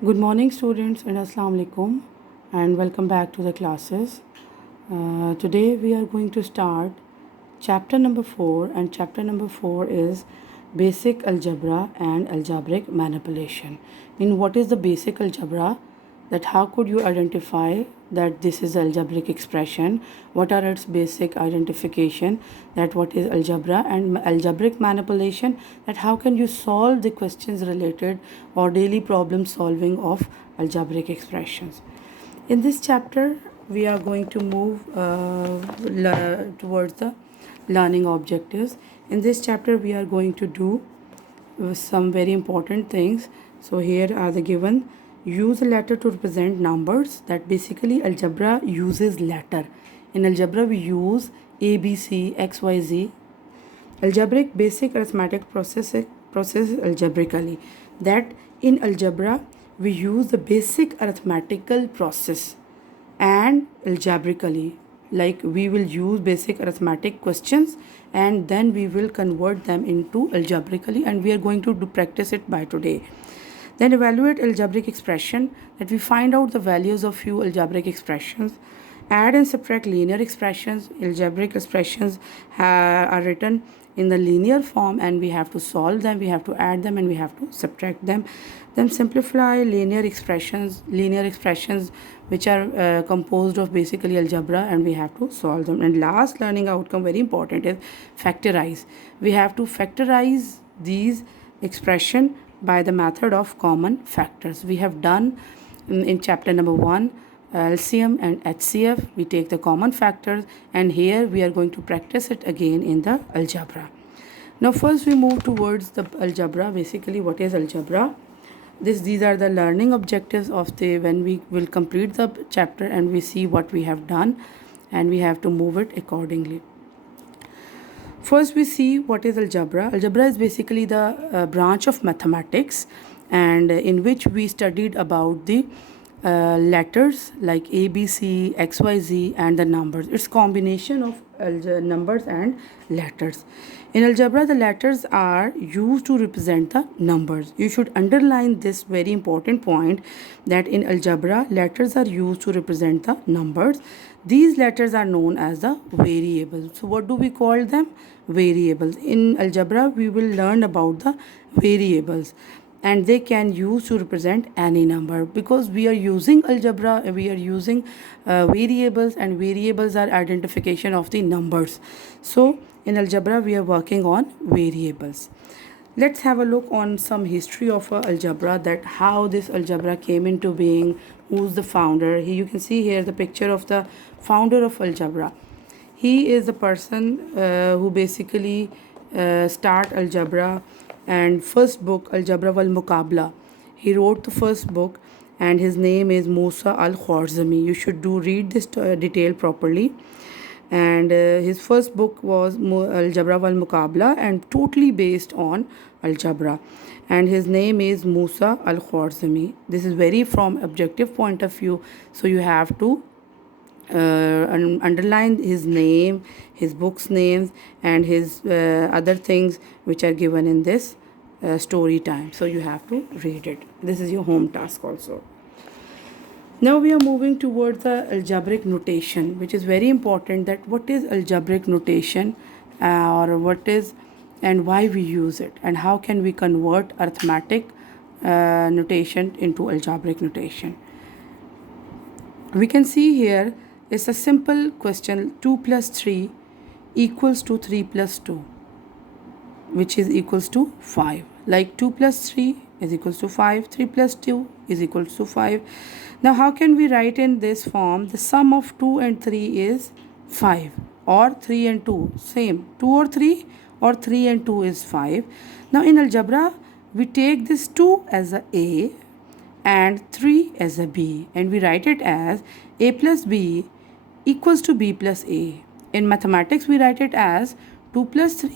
Good morning, students, and Assalamu alaikum, and welcome back to the classes. Today we are going to start chapter number 4, and chapter number 4 is basic algebra and algebraic manipulation. What is the basic algebra? That how could you identify that this is algebraic expression? What are its basic identification? That what is algebra and algebraic manipulation? That how can you solve the questions related or daily problem solving of algebraic expressions? In this chapter, we are going to move towards the learning objectives. In this chapter, we are going to do some very important things. So here are the given. Use a letter to represent numbers. That basically algebra uses letter. In algebra we use A, B, C, X, Y, Z. Algebraic basic arithmetic process algebraically. That in algebra we use the basic arithmetical process and algebraically, like we will use basic arithmetic questions and then we will convert them into algebraically, and we are going to practice it by today. Then evaluate algebraic expression, that we find out the values of few algebraic expressions. Add and subtract linear expressions. Algebraic expressions are written in the linear form and we have to solve them, we have to add them, and we have to subtract them. Then simplify linear expressions which are composed of basically algebra, and we have to solve them. And last learning outcome, very important, is factorize. We have to factorize these expression by the method of common factors. We have done in chapter number 1 LCM and HCF. We take the common factors, and here we are going to practice it again in the algebra. Now first we move towards the algebra. Basically, what is algebra? These are the learning objectives of the when we will complete the chapter and we see what we have done, and we have to move it accordingly. First we see what is algebra. Algebra is basically the branch of mathematics, and in which we studied about the letters like A, B, C, X, Y, Z, and the numbers. It's combination of numbers and letters. In algebra, the letters are used to represent the numbers. You should underline this very important point, that in algebra, letters are used to represent the numbers. These letters are known as the variables. So what do we call them? Variables. In algebra, we will learn about the variables, and they can use to represent any number. Because we are using algebra, we are using variables, and variables are identification of the numbers. So in algebra we are working on variables. Let's have a look on some history of algebra, that how this algebra came into being, who's the founder. Here you can see here the picture of the founder of algebra. He is the person who basically start algebra, and first book Algebra wal Muqabla. He wrote the first book, and his name is Musa al-Khwarizmi. You should read this detail properly. And his first book was Algebra wal Muqabla, and totally based on algebra. And his name is Musa al-Khwarizmi. This is very from objective point of view, so you have to underline his name, his book's names, and his other things which are given in this story time. So you have to read it. This is your home task also. Now we are moving towards the algebraic notation, which is very important, that what is algebraic notation, or what is and why we use it, and how can we convert arithmetic notation into algebraic notation. We can see here it's a simple question. 2 plus 3 equals to 3 plus 2, which is equals to 5. Like 2 plus 3 is equals to 5, 3 plus 2 is equals to 5. Now how can we write in this form? The sum of 2 and 3 is 5, or 3 and 2 same, 2 or 3, or 3 and 2 is 5. Now in algebra we take this 2 as a and 3 as a b, and we write it as a plus b equals to b plus a. In mathematics we write it as 2 plus 3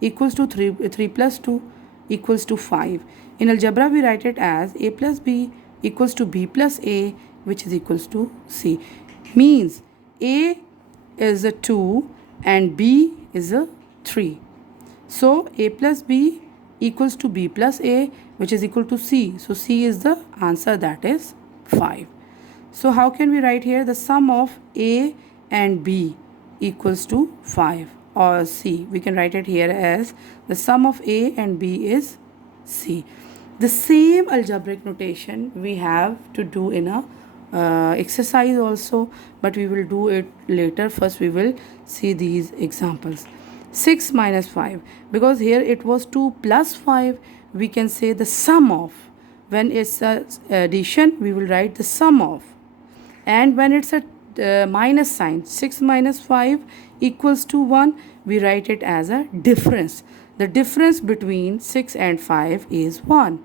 equals to 3 plus 2 equals to 5. In algebra we write it as a plus b equals to b plus a, which is equals to c. Means a is a 2 and b is a 3. So a plus b equals to b plus a, which is equal to c. So c is the answer, that is 5. So how can we write here? The sum of a and b equals to 5, or c. We can write it here as the sum of a and b is c. The same algebraic notation we have to do in a exercise also, but we will do it later. First we will see these examples. 6 minus 5, because here it was 2 plus 5, we can say the sum of. When it's a addition, we will write the sum of, and when it's a minus sign, 6 minus 5 equals to 1, we write it as a difference. The difference between 6 and 5 is 1.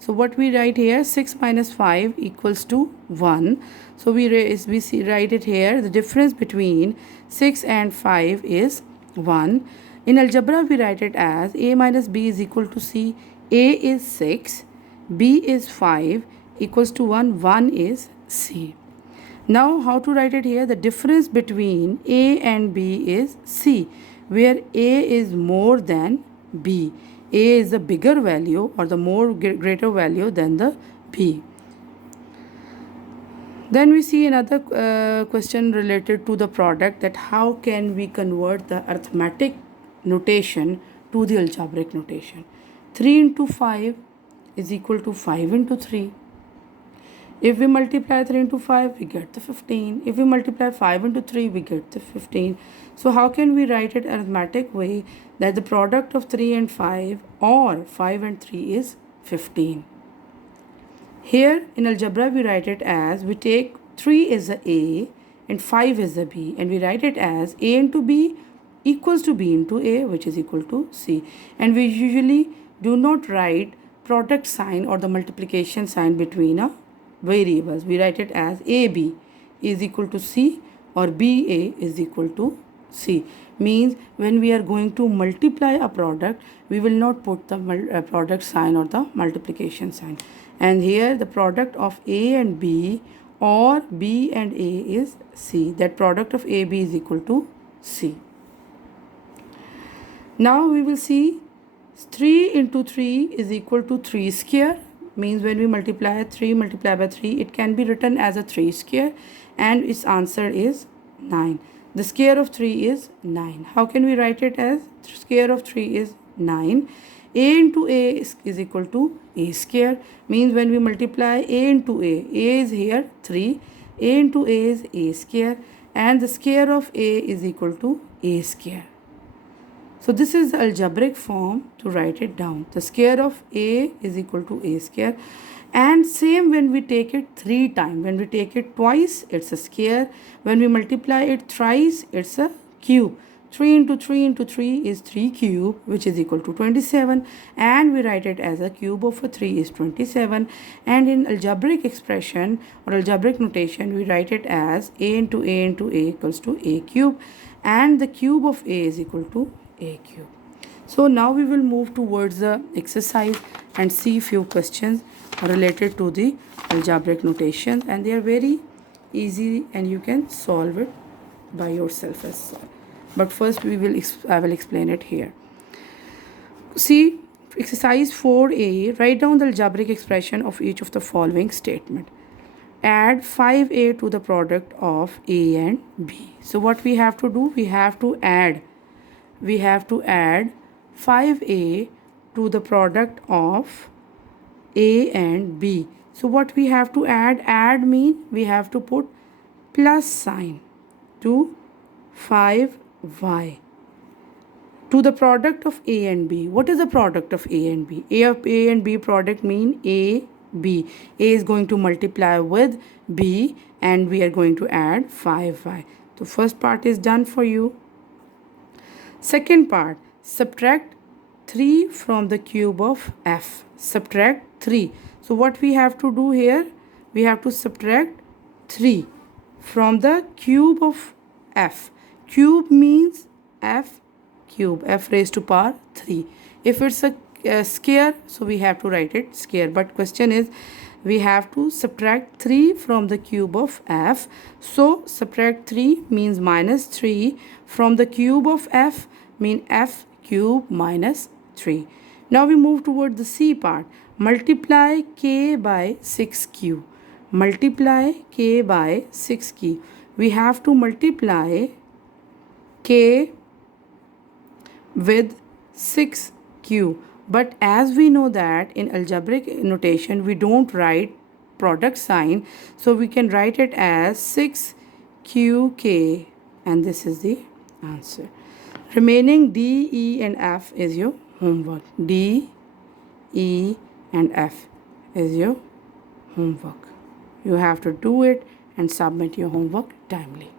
So what we write here, 6 minus 5 equals to 1. So we write it here, the difference between 6 and 5 is 1. In algebra, we write it as a minus b is equal to c. A is 6, b is 5, equals to 1, 1 is c. Now how to write it here? The difference between a and b is c, where a is more than b. A is the bigger value or the more greater value than the b. Then we see another question related to the product, that how can we convert the arithmetic notation to the algebraic notation. 3 into 5 is equal to 5 into 3. If we multiply 3 into 5, we get the 15. If we multiply 5 into 3, we get the 15. So how can we write it arithmetic way, that the product of 3 and 5 or 5 and 3 is 15. Here in algebra, we write it as, we take 3 is a a and 5 is a b, and we write it as a into b equals to b into a, which is equal to c. And we usually do not write product sign or the multiplication sign between a variables. We write it as ab is equal to c or ba is equal to c. Means when we are going to multiply a product, we will not put the product sign or the multiplication sign. And here the product of a and b or b and a is c. That product of ab is equal to c. Now we will see 3 into 3 is equal to 3 square. Means when we multiply 3 multiplied by 3, it can be written as a 3 square, and its answer is 9. The square of 3 is 9. How can we write it as? Square of 3 is 9. A into a is equal to a square. Means when we multiply a into a is here 3, a into a is a square, and the square of a is equal to a square. So this is the algebraic form to write it down. The square of a is equal to a square. And same when we take it 3 times. When we take it twice, it's a square. When we multiply it thrice, it's a cube. 3 into 3 into 3 is 3 cube, which is equal to 27. And we write it as a cube of a 3 is 27. And in algebraic expression or algebraic notation, we write it as a into a equals to a cube. And the cube of a is equal to a cube. So now we will move towards the exercise and see few questions related to the algebraic notation, and they are very easy and you can solve it by yourself as well. But first I will explain it here. See exercise 4a, write down the algebraic expression of each of the following statement. Add 5a to the product of a and b. So what we have to do, we have to add 5a to the product of a and b. So what we have to add mean we have to put plus sign to 5y to the product of a and b. What is the product of a and b? A of a and b product mean a, b. A is going to multiply with b and we are going to add 5y. So first part is done for you. Second part, subtract 3 from the cube of f. Subtract 3. So what we have to do here, we have to subtract 3 from the cube of f. Cube means f cube, f raised to power 3. If it's a square, so we have to write it square. But question is, we have to subtract 3 from the cube of f. So subtract 3 means minus 3 from the cube of f, mean f cube minus 3. Now we move toward the C part. Multiply k by 6q. Multiply k by 6q. We have to multiply k with 6q. But as we know that in algebraic notation we don't write product sign, so we can write it as 6qk, and this is the answer. Remaining D, E and F is your homework. D, E and F is your homework. You have to do it and submit your homework timely.